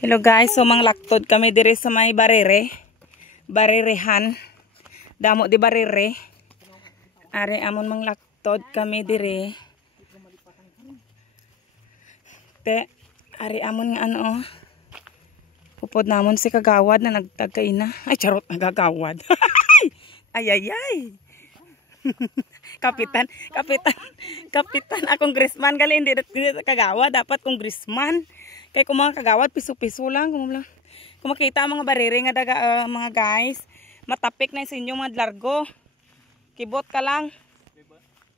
Hello guys, so manglaktod kami diri sa may barere. Barerehan. Damo di barere. Are amon manglaktod kami diri. Te, are amon nga ano. Pupod namon si kagawad na nagtagkaina. Ay charot, nagagawad. Ay ay ay. Kapitan akong congressman gali hindi kagawad, dapat congressman. Kay kung mga kagawad piso-piso lang kung makita ang mga barere nga daga mga guys, matapik na sa inyo mga largo. Kibot ka lang.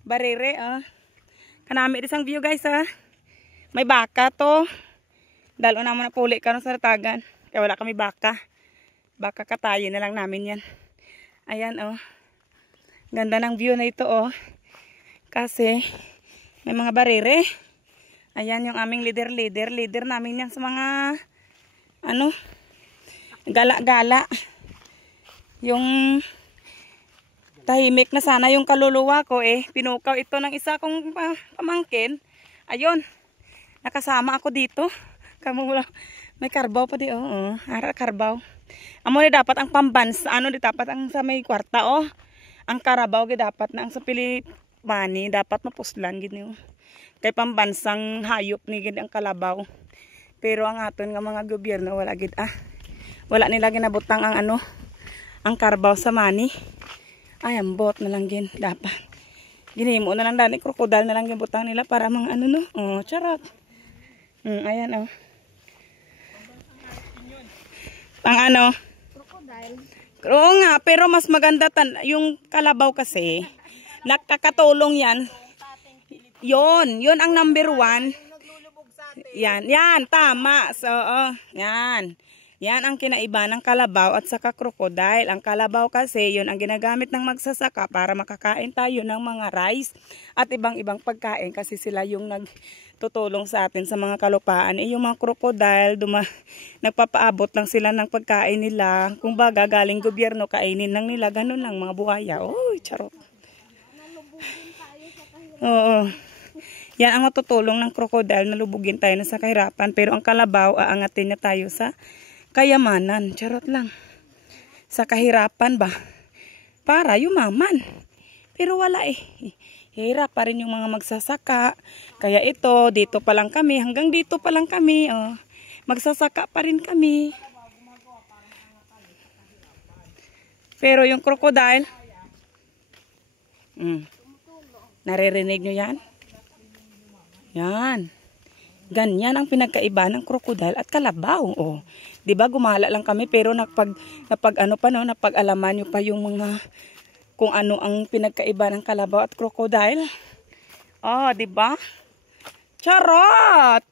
Barere kanami isang view guys May baka to. Dalo naman na puli karon sa ratagan. Kaya wala kami baka. Baka katayin na lang namin yan. Ayan Ganda ng view na ito Kasi may mga barere. Ayan yung aming leader namin yan sa mga gala-gala. Yung tahimik na sana yung kaluluwa ko pinukaw ito ng isa kong pamangkin. Ayun. Nakasama ako dito. May karbaw pa di ara karbaw. Amo ni dapat ang pambansa, di dapat ang sa may kwarta Ang karabaw gi dapat na ang sa pili money dapat mapuslan gid niyo. Kay pambansang hayop ni gid ang kalabaw. Pero ang aton nga mga gobyerno wala gid wala nila ginabutang ang ang karabaw sa money. Ay ambot na lang gid dapat. Ginimo na lang dani krokodil na lang gibutang nila para mga charot. Ayan Pang Crocodile. Oo nga, pero mas maganda yung kalabaw kasi. Nakakatulong yan. Yun ang number 1. Yan, tama. So, yan. Yan ang kinaiba ng kalabaw at saka crocodile. Ang kalabaw kasi, yun ang ginagamit ng magsasaka para makakain tayo ng mga rice at ibang pagkain kasi sila yung nagtutulong sa atin sa mga kalupaan. Yung mga crocodile, nagpapaabot lang sila ng pagkain nila. Kung baga, galing gobyerno, kainin lang nila. Ganun lang mga buhaya. Uy, charot. Oo. Yan ang matutulong ng crocodile, nalubugin tayo na sa kahirapan. Pero ang kalabaw, aangatin niya tayo sa kayamanan. Charot lang. Sa kahirapan ba? Para yumaman. Pero wala Hirap pa rin yung mga magsasaka. Kaya dito pa lang kami. Hanggang dito pa lang kami. Magsasaka pa rin kami. Pero yung crocodile, naririnig nyo yan? Yan. Ganyan ang pinagkaiba ng crocodile at kalabaw. Diba gumala lang kami pero napag-alaman nyo pa yung mga kung ano ang pinagkaiba ng kalabaw at crocodile. Diba? Charot!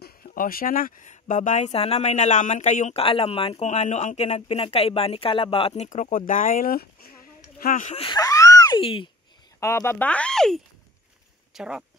Siya na. Bye-bye. Sana may nalaman kayong kaalaman kung ano ang pinagkaiba ni kalabaw at ni crocodile. Hi! Bye-bye! Charot!